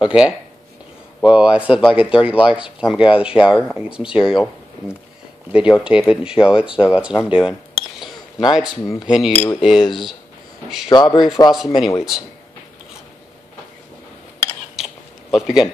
Okay. Well, I said if I get 30 likes every time I get out of the shower, I get some cereal and videotape it and show it, so that's what I'm doing. Tonight's menu is strawberry frosted mini wheats. Let's begin.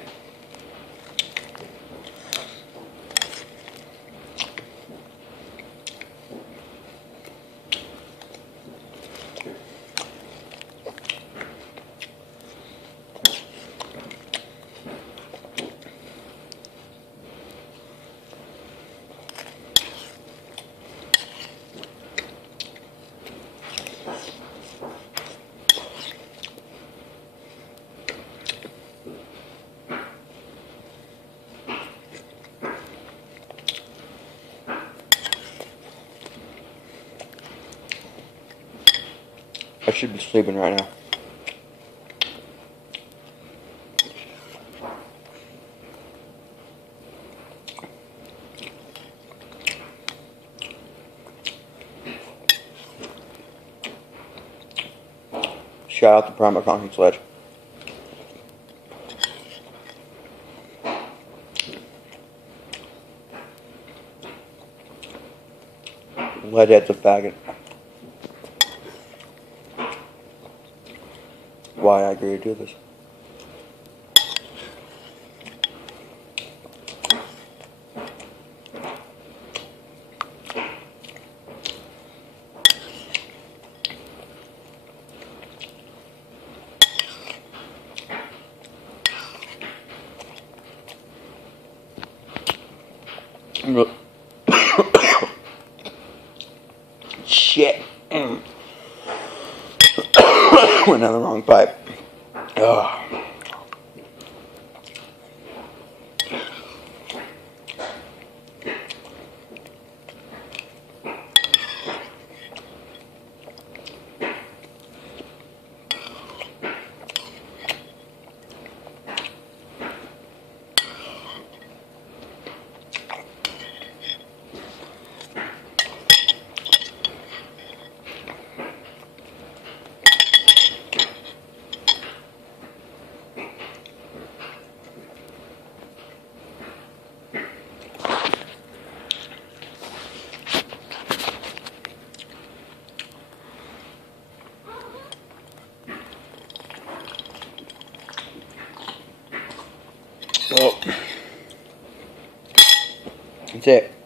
I should be sleeping right now. Shout out to Primal Concrete Sledge. Leadhead's a faggot. Why I agree to do this. Shit. Went down the wrong pipe. Ugh. So, that's it.